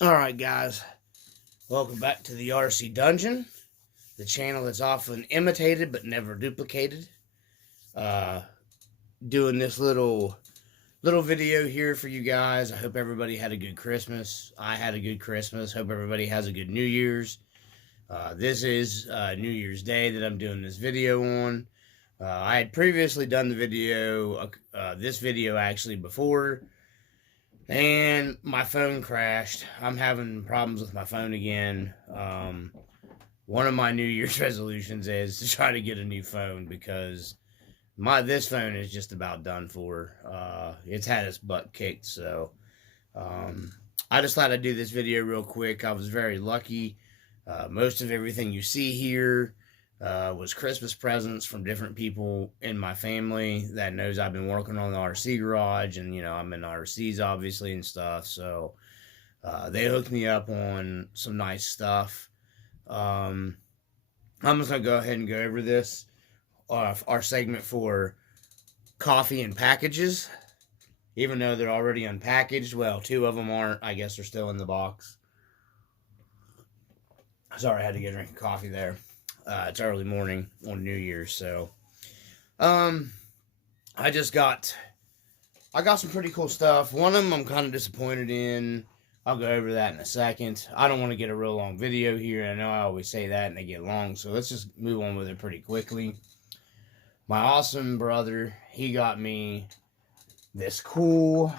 Alright guys, welcome back to the RC Dungeon, the channel that's often imitated but never duplicated. Uh, Doing this little video here for you guys. I hope everybody had a good Christmas. I had a good Christmas. Hope everybody has a good New Year's. This is New Year's Day that I'm doing this video on. I had previously done the video, this video actually before, and my phone crashed. I'm having problems with my phone again. One of my New Year's resolutions is to try to get a new phone because this phone is just about done for. It's had its butt kicked, so I just thought I'd do this video real quick. I was very lucky. Most of everything you see here was Christmas presents from different people in my family that knows I've been working on the RC garage, and I'm in RCs obviously and stuff, so they hooked me up on some nice stuff. I'm just gonna go ahead and go over this, our segment for coffee and packages, even though they're already unpackaged. Well, two of them aren't. I guess they're still in the box. Sorry, I had to get a drink of coffee there. It's early morning on New Year's, so I got some pretty cool stuff. One of them I'm kind of disappointed in. I'll go over that in a second. I don't want to get a real long video here. I know I always say that and they get long, so let's just move on with it pretty quickly. My awesome brother, he got me this cool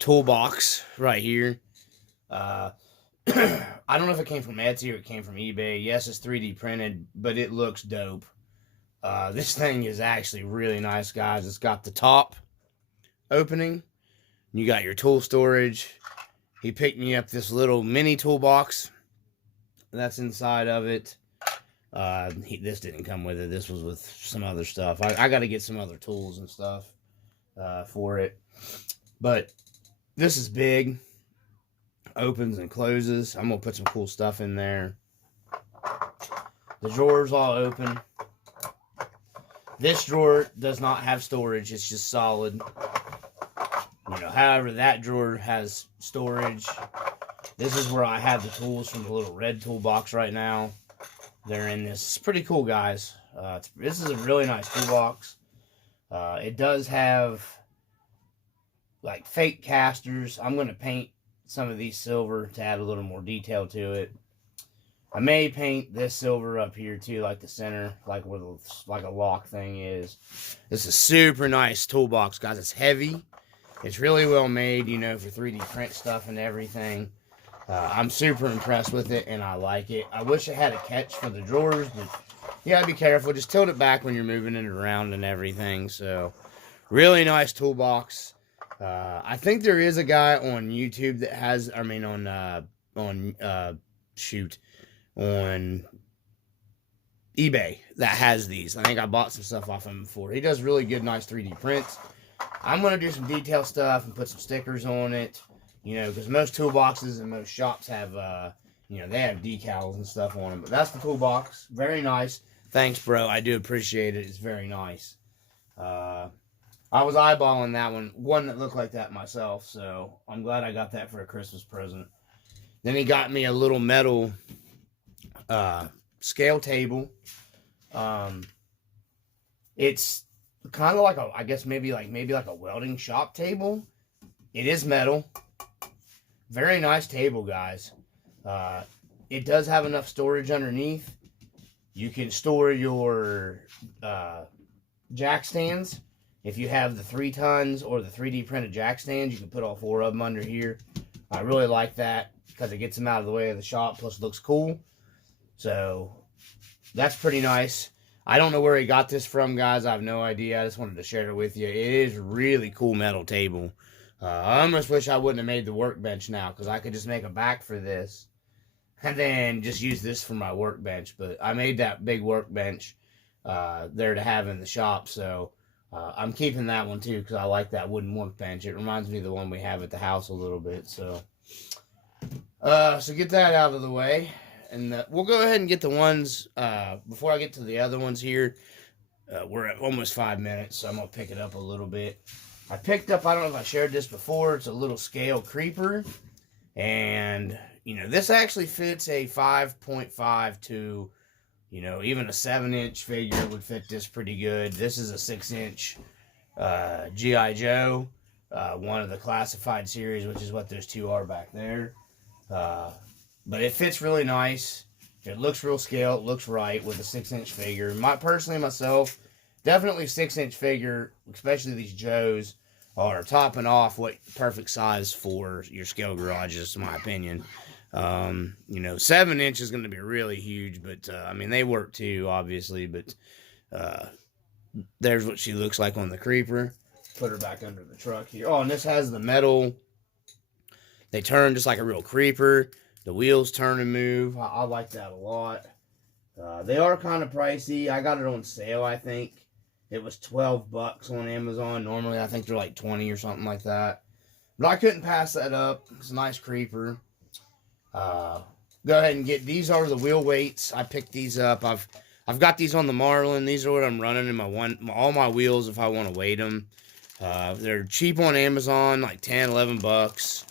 toolbox right here. I don't know if it came from Etsy or it came from eBay. Yes, it's 3D printed, but it looks dope. This thing is actually really nice, guys. It's got the top opening. You got your tool storage. He picked me up this little mini toolbox that's inside of it. This didn't come with it. This was with some other stuff. I got to get some other tools and stuff for it. But this is big. Opens and closes. I'm going to put some cool stuff in there. The drawers all open. This drawer does not have storage. It's just solid. However, that drawer has storage. This is where I have the tools from the little red toolbox right now. They're in this. It's pretty cool, guys. This is a really nice toolbox. It does have like fake casters. I'm going to paint some of these silver to add a little more detail to it. I may paint this silver up here too, like the center, like where a lock thing is. This is super nice toolbox, guys. It's heavy. It's really well made, for 3D print stuff and everything. I'm super impressed with it, and I like it. I wish it had a catch for the drawers, but you gotta be careful. Just tilt it back when you're moving it around and everything. So, really nice toolbox. I think there is a guy on YouTube that has, on eBay that has these. I think I bought some stuff off him before. He does really good, nice 3D prints. I'm going to do some detail stuff and put some stickers on it, because most toolboxes and most shops have, they have decals and stuff on them. But that's the toolbox. Very nice. Thanks, bro. I do appreciate it. It's very nice. I was eyeballing that one that looked like that myself, so I'm glad I got that for a Christmas present. Then he got me a little metal scale table. It's kind of like I guess maybe like a welding shop table. It is metal. Very nice table, guys. It does have enough storage underneath. You can store your jack stands. If you have the 3 tons or the 3D printed jack stands, you can put all 4 of them under here. I really like that because it gets them out of the way of the shop, plus it looks cool. So, that's pretty nice. I don't know where he got this from, guys. I have no idea. I just wanted to share it with you. It is a really cool metal table. I almost wish I wouldn't have made the workbench now, because I could just make a back for this and then just use this for my workbench. But I made that big workbench there to have in the shop, so I'm keeping that one too, because I like that wooden workbench. It reminds me of the one we have at the house a little bit. So get that out of the way. And we'll go ahead and get the ones, before I get to the other ones here, we're at almost 5 minutes, so I'm going to pick it up a little bit. I picked up, I don't know if I shared this before, it's a little scale creeper. And, you know, this actually fits a 5.5 to, you know, even a 7-inch figure would fit this pretty good. This is a 6-inch G.I. Joe, one of the classified series, which is what those two are back there. But it fits really nice. It looks real scale. It looks right with a 6-inch figure. Personally, myself, definitely 6-inch figure, especially these Joes, are topping off what perfect size for your scale garages, in my opinion. You know, 7-inch is going to be really huge, but I mean, they work too, obviously. But there's what she looks like on the creeper. Put her back under the truck here. Oh, and this has the metal. They turn just like a real creeper. The wheels turn and move. I like that a lot. They are kind of pricey. I got it on sale, I think. It was $12 on Amazon. Normally, I think they're like 20 or something like that. But I couldn't pass that up. It's a nice creeper. Go ahead and get, these are the wheel weights. I picked these up. I've got these on the Marlin. These are what I'm running in all my wheels if I want to weight them. They're cheap on Amazon, like 10, 11 bucks.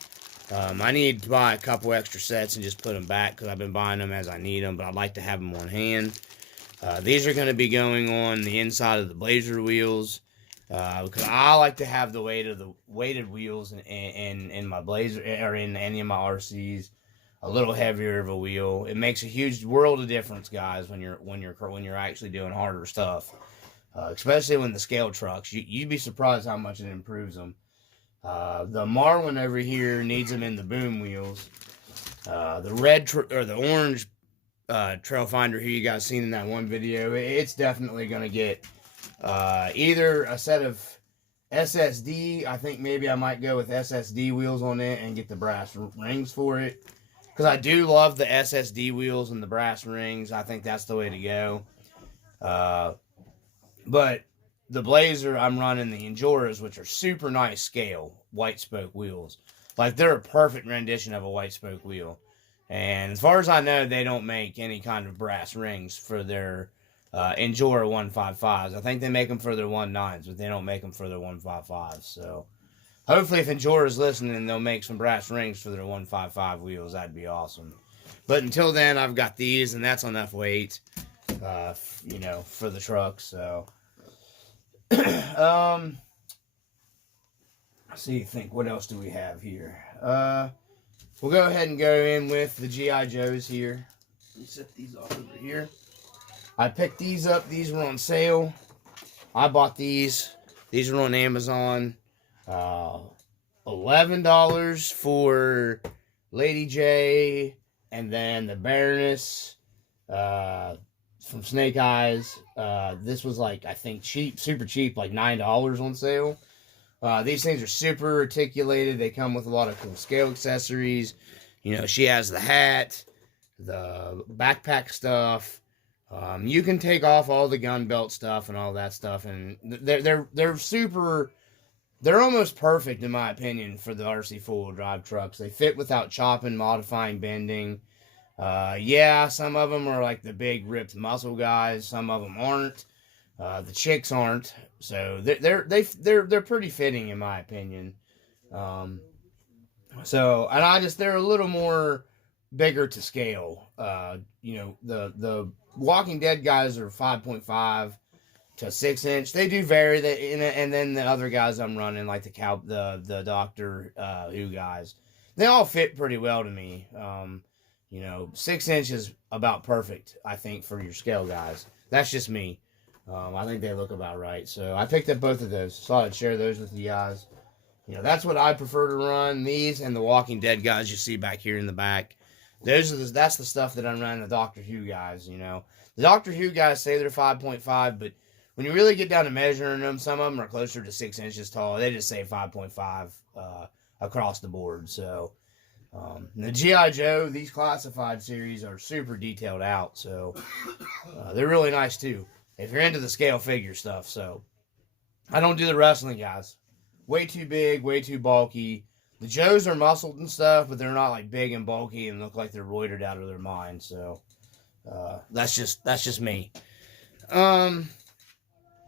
I need to buy a couple extra sets and just put them back because I've been buying them as I need them, but I'd like to have them on hand. These are going to be going on the inside of the Blazer wheels because I like to have the weight of the weighted wheels in my Blazer or in any of my RCs. A little heavier of a wheel. It makes a huge world of difference, guys, when you're actually doing harder stuff, especially when the scale trucks. You'd be surprised how much it improves them. The Marlin over here needs them in the boom wheels. The red or the orange trail finder here you guys seen in that one video, it's definitely going to get either a set of SSD. I think maybe I might go with SSD wheels on it and get the brass rings for it. Because I do love the SSD wheels and the brass rings. I think that's the way to go. But the Blazer, I'm running the Enjoras, which are super nice scale white spoke wheels. Like, they're a perfect rendition of a white spoke wheel. And as far as I know, they don't make any kind of brass rings for their Enjora 155s. I think they make them for their 19s, but they don't make them for their 155s. So, hopefully, if Enjora's listening, they'll make some brass rings for their 155 wheels. That'd be awesome. But until then, I've got these, and that's enough weight, you know, for the truck. So, let's see, what else do we have here? We'll go ahead and go in with the G.I. Joes here. Let me set these off over here. I picked these up. These were on sale. I bought these. These were on Amazon. $11 for Lady J, and then the Baroness from Snake Eyes. This was like, I think, cheap, super cheap, like $9 on sale. These things are super articulated. They come with a lot of cool scale accessories. You know, she has the hat, the backpack stuff. You can take off all the gun belt stuff and all that stuff, and they're super. They're almost perfect, in my opinion, for the RC four-wheel drive trucks. They fit without chopping, modifying, bending. Yeah, some of them are like the big ripped muscle guys. Some of them aren't. The chicks aren't. So they're pretty fitting, in my opinion. So, and they're a little more bigger to scale. You know, the Walking Dead guys are 5.5 to 6-inch. They do vary. And then the other guys I'm running, like the Doctor Who guys, they all fit pretty well to me. You know, 6-inch is about perfect, I think, for your scale guys. That's just me. I think they look about right. So I picked up both of those. So I'd share those with you guys. You know, that's what I prefer to run. These and the Walking Dead guys you see back here in the back. That's the stuff that I'm running the Doctor Who guys, you know. The Doctor Who guys say they're 5.5, but when you really get down to measuring them, some of them are closer to 6 inches tall. They just say 5.5 across the board. So the G.I. Joe, these classified series are super detailed out. So they're really nice too, if you're into the scale figure stuff. So I don't do the wrestling guys. Way too big, way too bulky. The Joes are muscled and stuff, but they're not like big and bulky and look like they're roided out of their mind. So that's just me.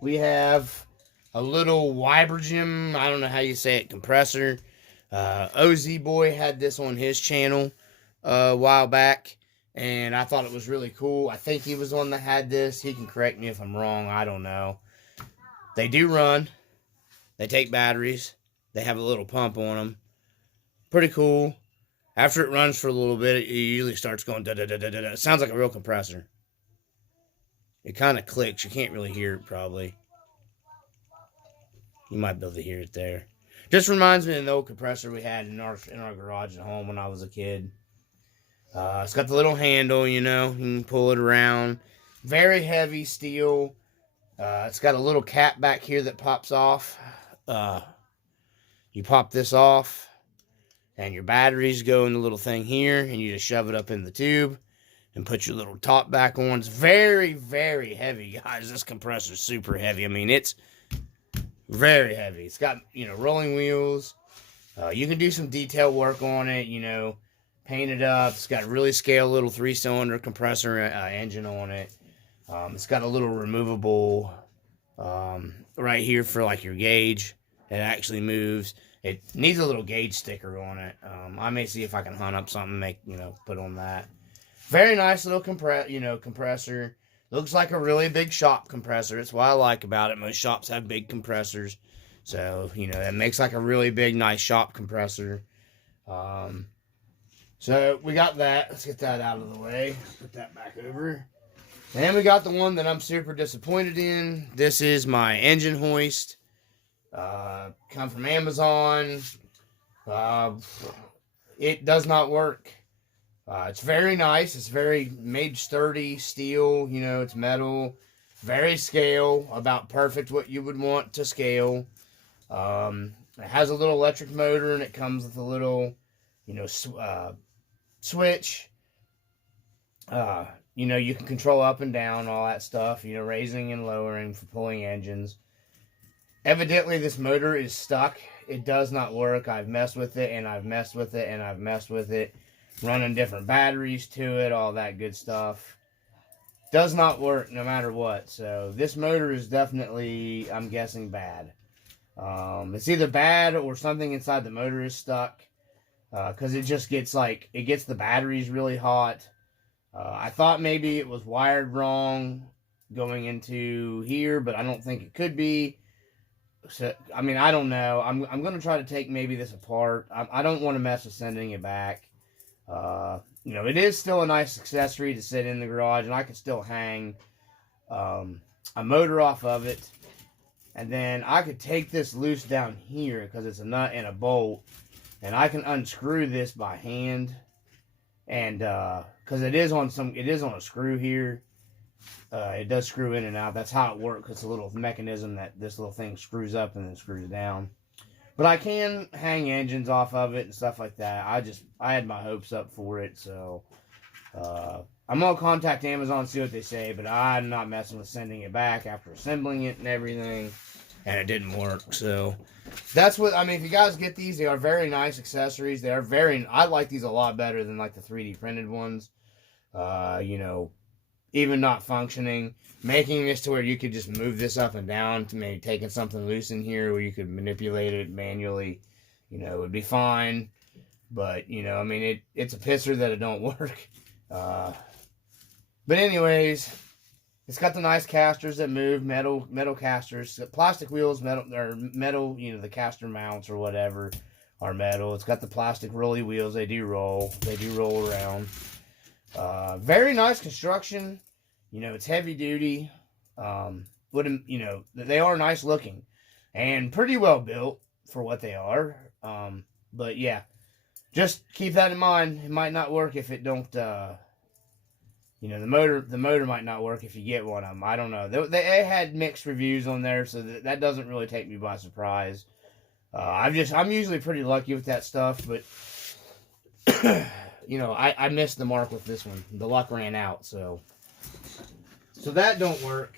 We have a little Wibergem, I don't know how you say it, compressor. OZ Boy had this on his channel a while back, and I thought it was really cool. I think he was the one that had this. He can correct me if I'm wrong. I don't know. They do run. They take batteries. They have a little pump on them. Pretty cool. After it runs for a little bit, it usually starts going da-da-da-da-da. It sounds like a real compressor. It kind of clicks. You can't really hear it, probably. You might be able to hear it there. Just reminds me of the old compressor we had in our garage at home when I was a kid. It's got the little handle, you know. You can pull it around. Very heavy steel. It's got a little cap back here that pops off. You pop this off, and your batteries go in the little thing here, and you just shove it up in the tube and put your little top back on. It's very, very heavy, guys. This compressor's super heavy. I mean, it's very heavy. It's got, you know, rolling wheels. You can do some detail work on it, you know, paint it up. It's got a really scale little 3-cylinder compressor engine on it. It's got a little removable right here for like your gauge. It actually moves. It needs a little gauge sticker on it. I may see if I can hunt up something, put on that. Very nice little compressor. Looks like a really big shop compressor. It's what I like about it. Most shops have big compressors. So, you know, it makes like a really big, nice shop compressor. So, we got that. Let's get that out of the way. Put that back over. And we got the one that I'm super disappointed in. This is my engine hoist. Come from Amazon. It does not work. It's very nice. It's very made sturdy steel. You know, it's metal. Very scale. About perfect what you would want to scale. It has a little electric motor, and it comes with a little, switch. You can control up and down, all that stuff. Raising and lowering for pulling engines. Evidently, this motor is stuck. It does not work. I've messed with it, and I've messed with it, and I've messed with it. Running different batteries to it, all that good stuff. Does not work no matter what. So, this motor is definitely, I'm guessing, bad. It's either bad or something inside the motor is stuck. Because it just gets it gets the batteries really hot. I thought maybe it was wired wrong going into here, but I don't think it could be. So, I mean, I don't know. I'm going to try to take maybe this apart. I don't want to mess with sending it back. It is still a nice accessory to sit in the garage, and I can still hang a motor off of it. And then I could take this loose down here because it's a nut and a bolt, and I can unscrew this by hand. And because it is on a screw here. It does screw in and out. That's how it works. It's a little mechanism that this little thing screws up and then screws down. But I can hang engines off of it and stuff like that. I had my hopes up for it, so I'm gonna contact Amazon and see what they say. But I'm not messing with sending it back after assembling it and everything, and it didn't work. So that's what I mean. If you guys get these, they are very nice accessories. They are I like these a lot better than like the 3D printed ones. Even not functioning, making this to where you could just move this up and down to maybe taking something loose in here where you could manipulate it manually, it would be fine. But, it's a pisser that it don't work. But anyways, it's got the nice casters that move, metal casters, plastic wheels, metal, the caster mounts or whatever are metal. It's got the plastic rolly wheels. They do roll around. Very nice construction. It's heavy duty. They are nice looking and pretty well built for what they are. But yeah, just keep that in mind. It might not work if it don't, the motor might not work if you get one of them. I don't know. They had mixed reviews on there, so that doesn't really take me by surprise. I'm usually pretty lucky with that stuff, but I missed the mark with this one. The luck ran out, so that don't work.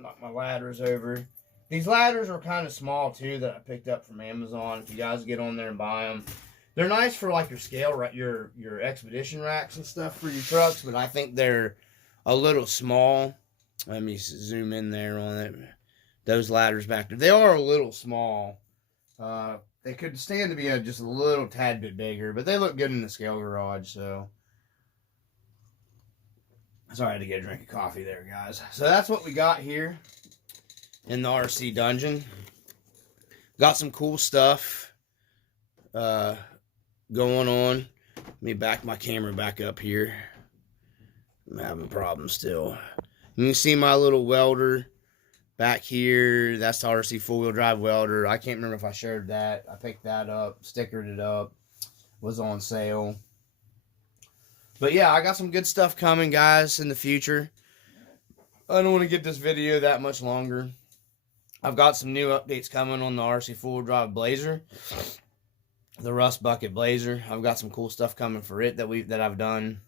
Knock my ladders over. These ladders are kind of small too that I picked up from Amazon. If you guys get on there and buy them, they're nice for like your scale, your expedition racks and stuff for your trucks. But I think they're a little small. Let me zoom in there on it. Those ladders back there, they are a little small They could stand to be just a little tad bit bigger, but they look good in the scale garage, so. Sorry, I had to get a drink of coffee there, guys. So that's what we got here in the RC dungeon. Got some cool stuff going on. Let me back my camera back up here. I'm having problems still. You can see my little welder back here. That's the RC four-wheel drive welder. I can't remember if I showed that. I picked that up, stickered it up. Was on sale. But yeah, I got some good stuff coming, guys, in the future. I don't want to get this video that much longer. I've got some new updates coming on the RC four-wheel drive Blazer. The Rust Bucket Blazer. I've got some cool stuff coming for it that I've done.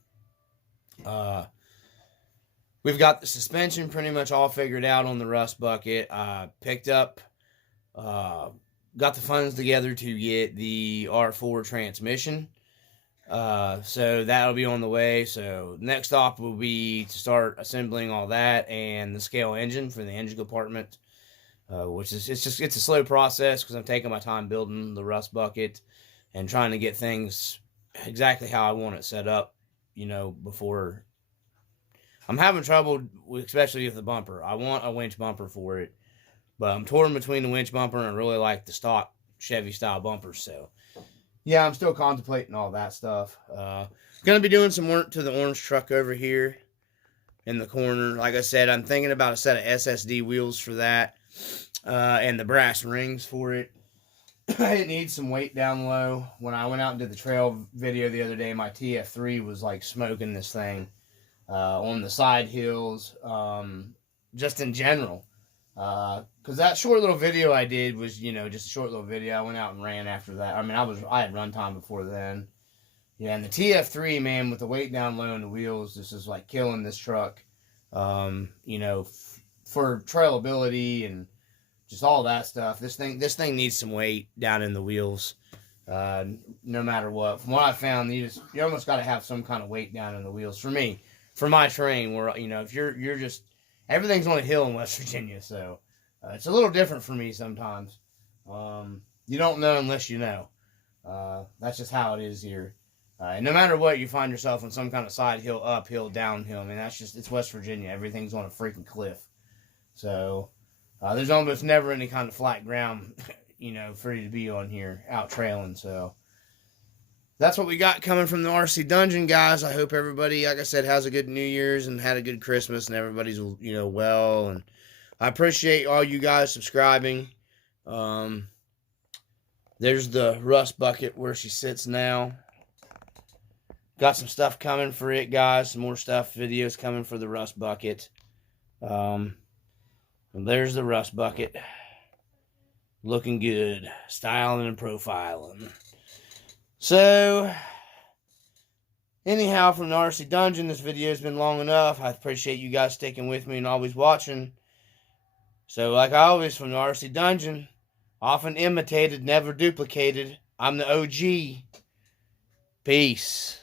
We've got the suspension pretty much all figured out on the Rust Bucket. Picked up, got the funds together to get the R4 transmission. So that'll be on the way. So next stop will be to start assembling all that and the scale engine for the engine compartment. Which is it's a slow process because I'm taking my time building the Rust Bucket and trying to get things exactly how I want it set up, before. I'm having trouble, especially with the bumper. I want a winch bumper for it, but I'm torn between the winch bumper and I really like the stock Chevy style bumpers. So yeah, I'm still contemplating all that stuff. Gonna be doing some work to the orange truck over here in the corner. Like I said, I'm thinking about a set of SSD wheels for that. And the brass rings for it. It needs some weight down low. When I went out and did the trail video the other day, my TF3 was like smoking this thing on the side hills, just in general. Because that short little video I did was, just a short little video. I went out and ran after that. I mean, I had run time before then. Yeah, and the TF3, man, with the weight down low and the wheels, this is like killing this truck. For trailability and just all that stuff. This thing needs some weight down in the wheels, no matter what. From what I found, you almost got to have some kind of weight down in the wheels. For me, for my terrain, where if you're just everything's on a hill in West Virginia, so it's a little different for me sometimes. You don't know unless you know. That's just how it is here. And no matter what, you find yourself on some kind of side hill, uphill, downhill. I mean, it's West Virginia. Everything's on a freaking cliff. So, there's almost never any kind of flat ground, for you to be on here, out trailing. So, that's what we got coming from the RC Dungeon, guys. I hope everybody, like I said, has a good New Year's and had a good Christmas and everybody's, well. And I appreciate all you guys subscribing. There's the Rust Bucket where she sits now. Got some stuff coming for it, guys. Some more stuff, videos coming for the Rust Bucket. And there's the Rust Bucket. Looking good. Styling and profiling. So, anyhow, from the RC Dungeon, this video has been long enough. I appreciate you guys sticking with me and always watching. So, like always, from the RC Dungeon, often imitated, never duplicated, I'm the OG. Peace.